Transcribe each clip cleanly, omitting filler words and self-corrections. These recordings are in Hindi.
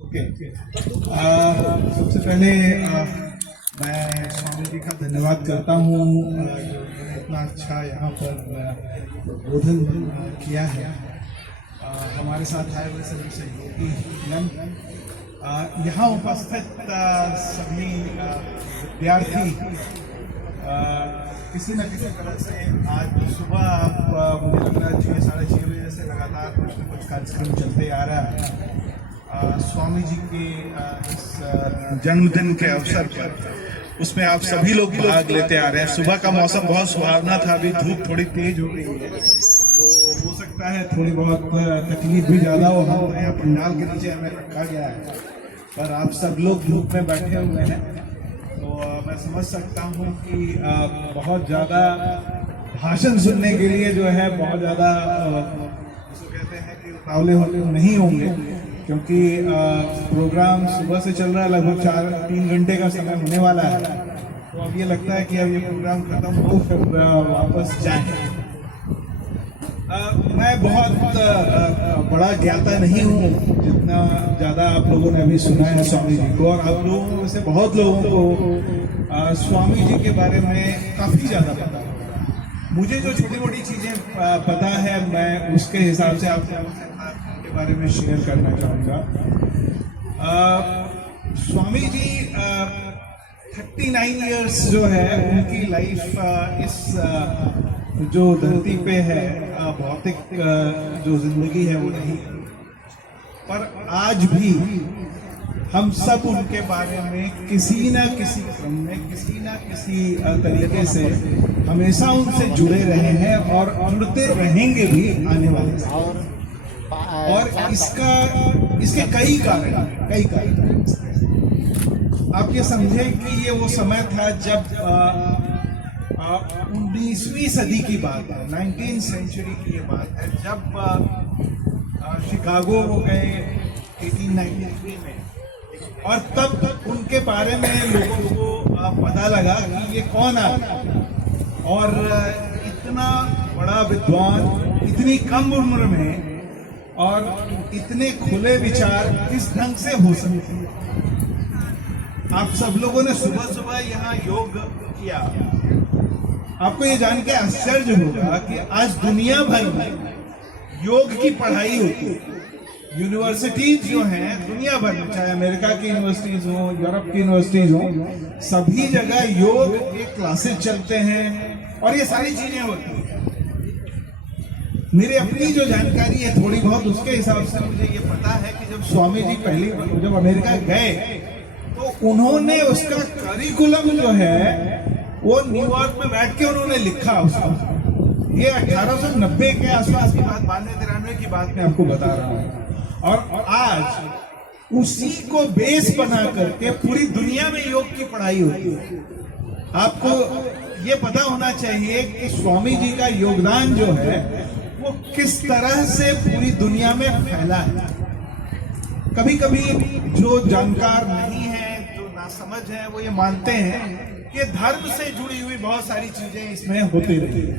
ओके। सबसे पहले मैं स्वामी जी का धन्यवाद करता हूँ जो उन्होंने इतना अच्छा यहाँ पर उद्बोधन किया है। हमारे साथ आए हुए सभी सहयोगी यहाँ उपस्थित सभी विद्यार्थी किसी न किसी तरह से आज सुबह आप मुझे लग रहा है 6-6:30 बजे से लगातार कुछ न कुछ कार्यक्रम चलते आ रहा है। स्वामी जी के इस जन्मदिन के अवसर पर उसमें आप सभी लोग भाग लेते आ रहे हैं। सुबह का मौसम बहुत सुहावना था, अभी धूप थोड़ी तेज हो गई है तो हो सकता है थोड़ी बहुत तकलीफ भी ज़्यादा हो। हम यहाँ पंडाल के नीचे हमें रखा गया है पर आप सब लोग धूप में बैठे हुए हैं तो मैं समझ सकता हूँ कि बहुत ज़्यादा भाषण सुनने के लिए जो है बहुत ज़्यादा उसको कहते हैं कि उतावले होने नहीं होंगे, क्योंकि प्रोग्राम सुबह से चल रहा है, लगभग 3 घंटे का समय होने वाला है। तो अब ये लगता है कि अब ये प्रोग्राम खत्म हो फिर वापस जाएं। मैं बहुत बड़ा ज्ञाता नहीं हूँ, जितना ज़्यादा आप लोगों ने अभी सुना है स्वामी जी को, और आप लोगों में से बहुत लोगों को स्वामी जी के बारे में काफ़ी ज़्यादा पता है। मुझे जो छोटी मोटी चीज़ें पता है मैं उसके हिसाब से आप के बारे में शेयर करना चाहूँगा। स्वामी जी 39 इयर्स जो है उनकी लाइफ इस जो धरती पे है, भौतिक जो जिंदगी है वो नहीं, पर आज भी हम सब उनके बारे में किसी न किसी क्रम में किसी न किसी तरीके से हमेशा उनसे जुड़े रहे हैं और जुड़ते रहेंगे भी आने वाले साल। और इसके कई कारण आप ये समझे कि ये वो समय था जब 19वीं सदी की बात है, 19th सेंचुरी की ये बात है, जब शिकागो वो गए 1893 में, और तब उनके बारे में लोगों को पता लगा कि ये कौन आदमी और इतना बड़ा विद्वान इतनी कम उम्र में और इतने खुले विचार किस ढंग से हो सकते हैं। आप सब लोगों ने सुबह सुबह यहाँ योग किया। आपको ये जान के आश्चर्य होगा कि आज दुनिया भर में योग की पढ़ाई होती है। यूनिवर्सिटीज जो हैं दुनिया भर में, चाहे अमेरिका की यूनिवर्सिटीज हो, यूरोप की यूनिवर्सिटीज हो, सभी जगह योग के क्लासेस चलते हैं और ये सारी चीजें होती हैं। मेरी अपनी जो जानकारी है थोड़ी बहुत, उसके हिसाब से मुझे ये पता है कि जब स्वामी जी जब अमेरिका गए तो उन्होंने उसका करिकुलम जो है वो न्यूयॉर्क में बैठ के उन्होंने लिखा उसका। ये 1890 के आसपास की बात, 92-93 की बात मैं आपको बता रहा हूँ। और आज उसी को बेस बना करके पूरी दुनिया में योग की पढ़ाई होती है। आपको ये पता होना चाहिए कि स्वामी जी का योगदान जो है वो किस तरह से पूरी दुनिया में फैला है। कभी कभी जो जानकार नहीं है, जो नासमझ है, वो ये मानते हैं कि धर्म से जुड़ी हुई बहुत सारी चीजें इसमें होती रहती है।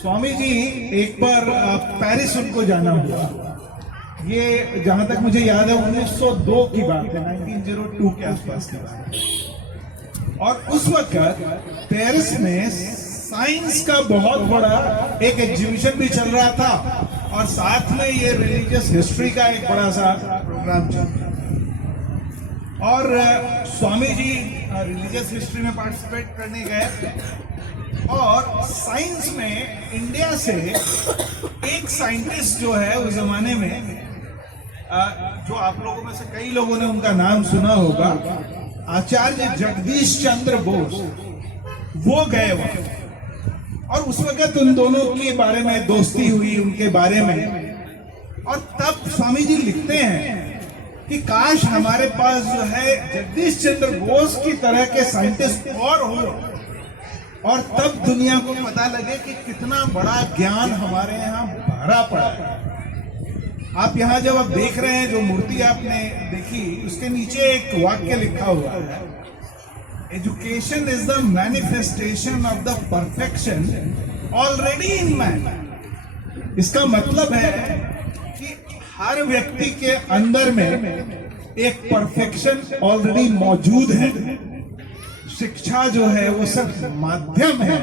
स्वामी जी एक बार पेरिस उनको जाना हुआ, ये जहां तक मुझे याद है 1902 की बात है, 1902 के आसपास की बात है। और उस वक्त पेरिस में साइंस का बहुत बड़ा एक एग्जीबिशन भी चल रहा था और साथ में ये रिलीजियस हिस्ट्री का एक बड़ा सा प्रोग्राम चल रहा था। और स्वामी जी रिलीजियस हिस्ट्री में पार्टिसिपेट करने गए और साइंस में इंडिया से एक साइंटिस्ट जो है उस जमाने में, जो आप लोगों में से कई लोगों ने उनका नाम सुना होगा, आचार्य जगदीश चंद्र बोस, वो गए वहां। और उस वक्त उन दोनों के बारे में दोस्ती हुई, उनके बारे में। और तब स्वामी जी लिखते हैं कि काश हमारे पास जो है जगदीश चंद्र बोस की तरह के साइंटिस्ट और हो, और तब दुनिया को पता लगे कि कितना बड़ा ज्ञान हमारे यहाँ भरा पड़ा है। आप यहाँ जब आप देख रहे हैं, जो मूर्ति आपने देखी, उसके नीचे एक वाक्य लिखा हुआ है, education is the manifestation of the perfection already in man. इसका मतलब है कि हर व्यक्ति के अंदर में एक परफेक्शन ऑलरेडी मौजूद है। शिक्षा जो है वो सिर्फ माध्यम है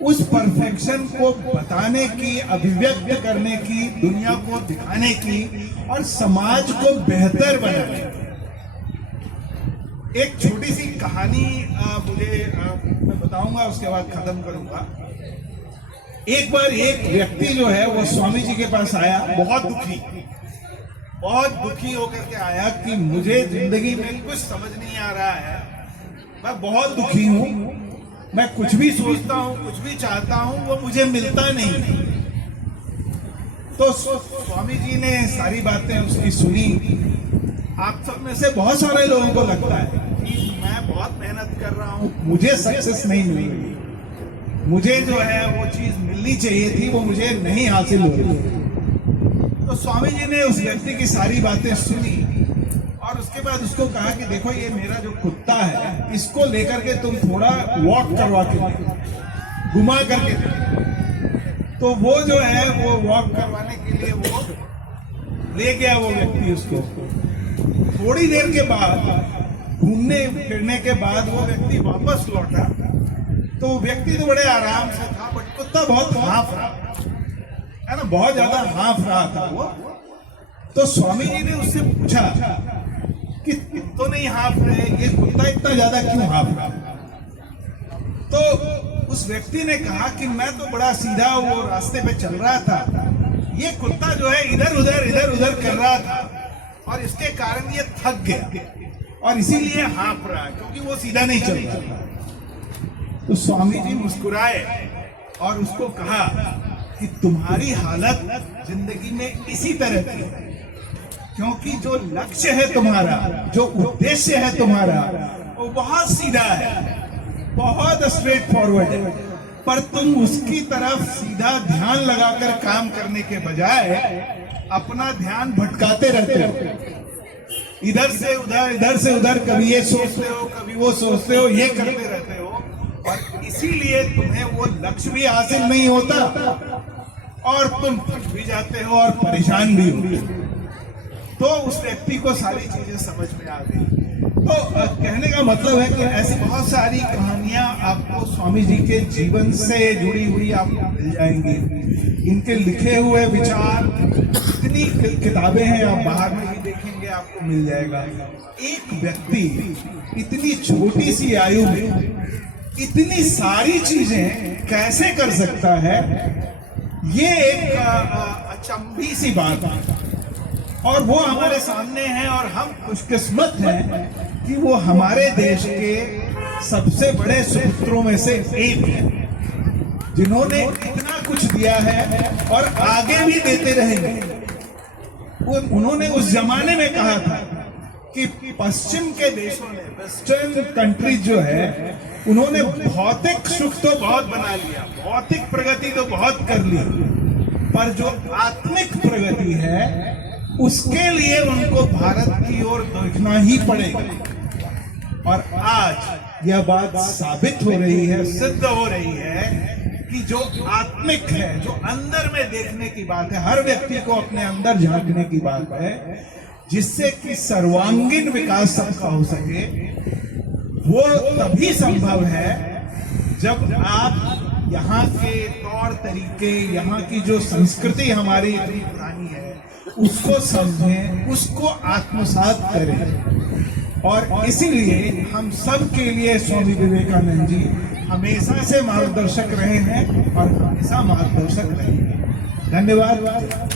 उस परफेक्शन को बताने की, अभिव्यक्त करने की, दुनिया को दिखाने की और समाज को बेहतर बनाने की। एक छोटी सी कहानी मैं बताऊंगा, उसके बाद खत्म करूंगा। एक बार एक व्यक्ति जो है वो स्वामी जी के पास आया, बहुत दुखी होकर के आया कि मुझे जिंदगी में कुछ समझ नहीं आ रहा है, मैं बहुत दुखी हूं, मैं कुछ भी सोचता हूं, कुछ भी चाहता हूं, वो मुझे मिलता नहीं। तो स्वामी जी ने सारी बातें उसकी सुनी। आप सब में से बहुत सारे लोगों को लगता है कि मैं बहुत मेहनत कर रहा हूं, मुझे सक्सेस नहीं मिल रही, मुझे जो है वो चीज मिलनी चाहिए थी, वो मुझे नहीं हासिल हो रही। तो स्वामी जी ने उस व्यक्ति की सारी बातें सुनी और उसके बाद उसको कहा कि देखो, ये मेरा जो कुत्ता है, इसको लेकर के तुम थोड़ा वॉक करवा के घुमा करके। तो वो जो है वो वॉक करवाने के लिए वो ले गया वो व्यक्ति उसको। थोड़ी देर के बाद, घूमने फिरने के बाद वो व्यक्ति वापस लौटा। तो व्यक्ति तो बड़े आराम से था, बट कुत्ता बहुत हाँफ रहा है ना, बहुत ज्यादा हाँफ रहा था वो। तो स्वामी जी ने उससे पूछा कि तो नहीं हाँफ रहे, ये कुत्ता इतना ज्यादा क्यों हाँफ रहा? तो उस व्यक्ति ने कहा कि मैं तो बड़ा सीधा वो रास्ते पे चल रहा था, ये कुत्ता जो है इधर उधर कर रहा था और इसके कारण ये थक गया और इसीलिए हाँफ रहा, क्योंकि वो सीधा नहीं चल रहा। तो स्वामी जी मुस्कुराए और उसको कहा कि तुम्हारी हालत जिंदगी में इसी तरह की है, क्योंकि जो लक्ष्य है तुम्हारा, जो उद्देश्य है तुम्हारा, वो बहुत सीधा है, बहुत स्ट्रेट फॉरवर्ड है, पर तुम उसकी तरफ सीधा ध्यान लगाकर काम करने के बजाय अपना ध्यान भटकाते रहते हो, इधर से उधर, कभी ये सोचते हो, कभी वो सोचते हो, ये करते रहते हो, और इसीलिए तुम्हें वो लक्ष्य भी हासिल नहीं होता और तुम थक भी जाते हो और परेशान भी हो। तो उस व्यक्ति को सारी चीजें समझ में आ गई। तो कहने का मतलब है कि ऐसी बहुत सारी कहानियां आपको स्वामी जी के जीवन से जुड़ी हुई आपको मिल जाएंगी। इनके लिखे हुए विचार, इतनी किताबें हैं, आप बाहर में भी देखेंगे आपको मिल जाएगा। एक व्यक्ति इतनी छोटी सी आयु में इतनी सारी चीजें कैसे कर सकता है, ये एक अचंभी सी बात है। और वो हमारे सामने है और हम खुशकिस्मत हैं कि वो हमारे देश के सबसे बड़े सुपुत्रों में से एक है, जिन्होंने इतना कुछ दिया है और आगे भी देते रहेंगे। उन्होंने उस जमाने में कहा था कि पश्चिम के देशों ने, वेस्टर्न कंट्री जो है, उन्होंने भौतिक सुख तो बहुत बना लिया, भौतिक प्रगति तो बहुत कर ली, पर जो आत्मिक प्रगति है उसके लिए उनको भारत की ओर देखना ही पड़ेगा। और आज यह बात साबित हो रही है, सिद्ध हो रही है कि जो आत्मिक है, जो अंदर में देखने की बात है, हर व्यक्ति को अपने अंदर झांकने की बात है, जिससे कि सर्वांगीण विकास सबका हो सके, वो तभी संभव है जब आप यहाँ के तौर तरीके, यहाँ की जो संस्कृति हमारी इतनी पुरानी है, उसको समझें, उसको आत्मसात करें। और इसीलिए हम सब के लिए स्वामी विवेकानंद जी हमेशा से मार्गदर्शक रहे हैं और हमेशा मार्गदर्शक रहेंगे। धन्यवाद।